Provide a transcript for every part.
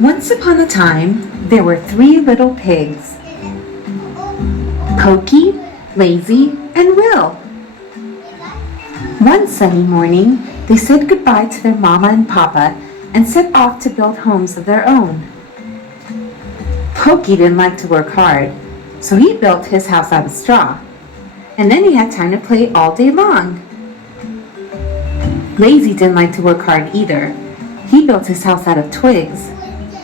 Once upon a time, there were three little pigs, Pokey, Lazy, and Will. One sunny morning, they said goodbye to their mama and papa and set off to build homes of their own. Pokey didn't like to work hard, so he built his house out of straw, and then he had time to play all day long. Lazy didn't like to work hard either. He built his house out of twigs,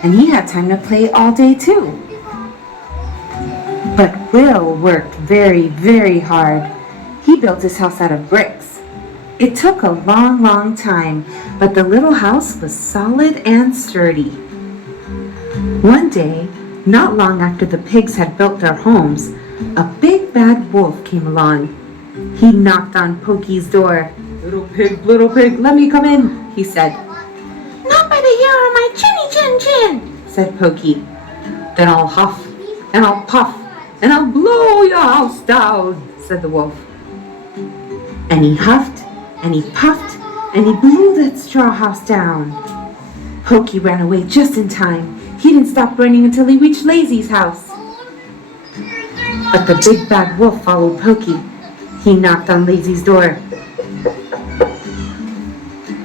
and he had time to play all day too. But Will worked very, very hard. He built his house out of bricks. It took a long, long time, but the little house was solid and sturdy. One day, not long after the pigs had built their homes, a big bad wolf came along. He knocked on Pokey's door. Little pig, let me come in," he said. "Not by the hair on my chinny chin chin," said Pokey. "Then I'll huff, and I'll puff, and I'll blow your house down," said the wolf. And he huffed, and he puffed, and he blew that straw house down. Pokey ran away just in time. He didn't stop running until he reached Lazy's house. But the big bad wolf followed Pokey. He knocked on Lazy's door.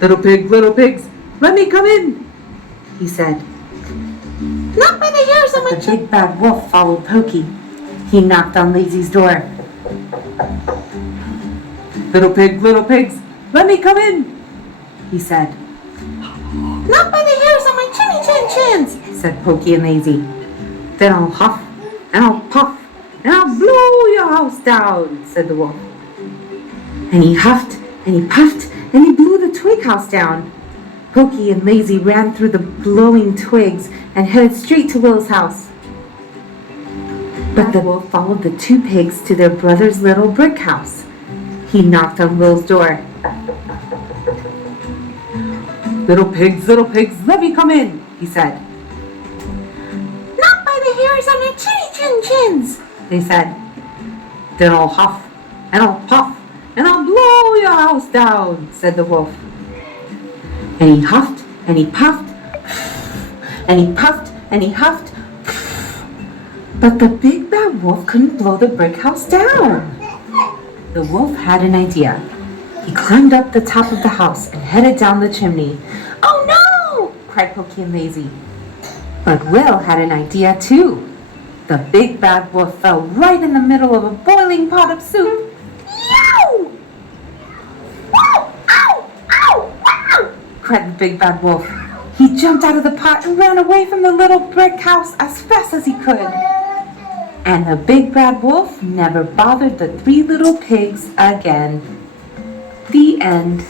Little pigs, let me come in," he said. "Not by the hairs on my The big bad wolf followed Pokey. He knocked on Lazy's door. Little pigs, let me come in," he said. Not by the hairs on my chinny chin chins," said Pokey and Lazy. "Then I'll huff, and I'll puff, and I'll blow your house down," said the wolf. And he huffed, and he puffed, and he blew the twig house down. Pokey and Lazy ran through the blowing twigs and headed straight to Will's house. But the wolf followed the two pigs to their brother's little brick house. He knocked on Will's door. Little pigs, let me come in," he said. "Not by the hairs on my chinny chin chins," they said. "Then I'll huff, and I'll puff, and I'll blow your house down," said the wolf. And he huffed, and he puffed, and he puffed, and he huffed. But the big bad wolf couldn't blow the brick house down. The wolf had an idea. He climbed up the top of the house and headed down the chimney. "Oh no!" cried Pokey and Lazy. But Will had an idea too. The big bad wolf fell right in the middle of a boiling pot of soup. "Yow! Ow! Ow! Ow! Ow!" cried the big bad wolf. He jumped out of the pot and ran away from the little brick house as fast as he could. And the big bad wolf never bothered the three little pigs again. The end.